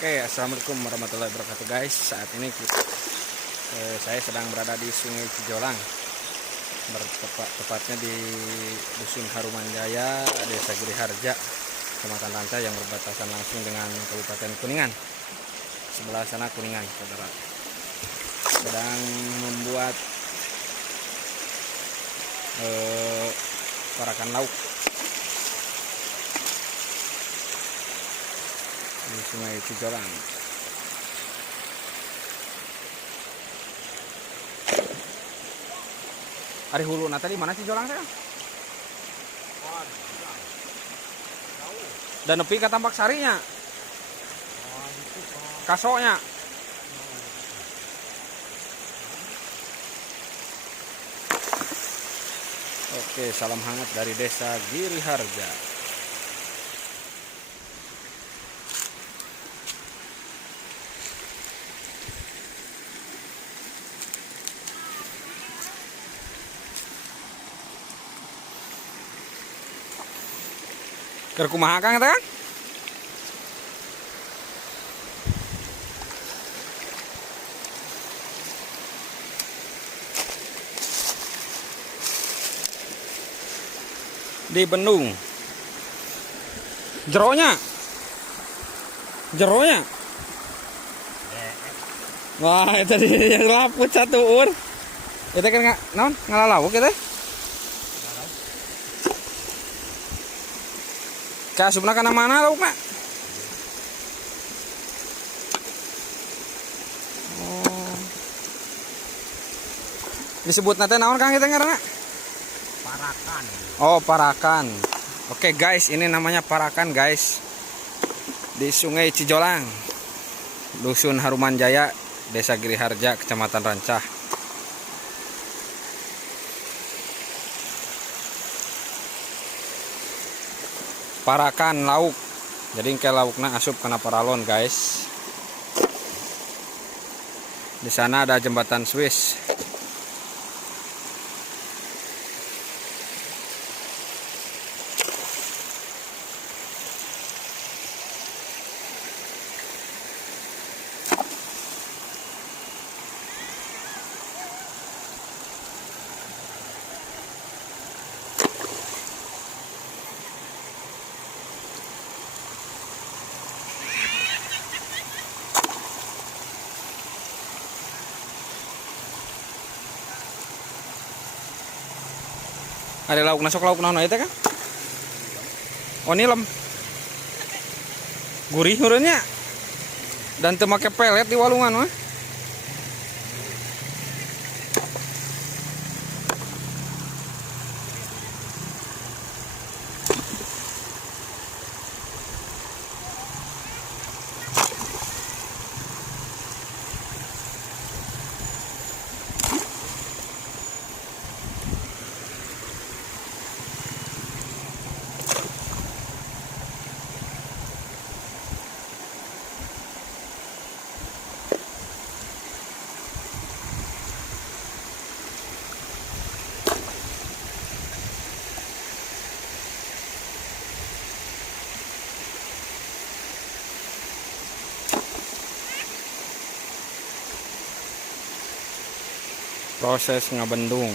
Oke, assalamualaikum warahmatullahi wabarakatuh guys. Saat ini saya sedang berada di Sungai Cijolang, tepatnya di Dusun Harumanjaya, Desa Giriharja, Kecamatan Ranca yang berbatasan langsung dengan Kabupaten Kuningan. Sebelah sana Kuningan, saudara. Sedang membuat parakan lauk di Sungai Cijolang. Ari hulu tadi mana Cijolang saya? Dan nepi ka Tambak Sarinya. Kasoknya. Oke, salam hangat dari Desa Giriharja. Keur kumaha Kang eta Kang? Di bendung. Jeronya. Wah, itu dia laput satu ur. Itu kan naon? Ngalalawuk itu? Kasubna kana mana laukna? Oh. Disebut nate naon Kang eta ngaranna? Parakan. Oh, parakan. Oke guys, ini namanya parakan guys. Di Sungai Cijolang, Dusun Harumanjaya, Desa Giriharja, Kecamatan Ranca. Parakan lauk. Jadi ke laukna asup kena paralon guys. Di sana ada jembatan Swiss. Ada lauk nasok lauk naon eta Kang? Oh nilem. Gurih urangnya. Dan teu make pelet di walungan mah. Proses ngabendung.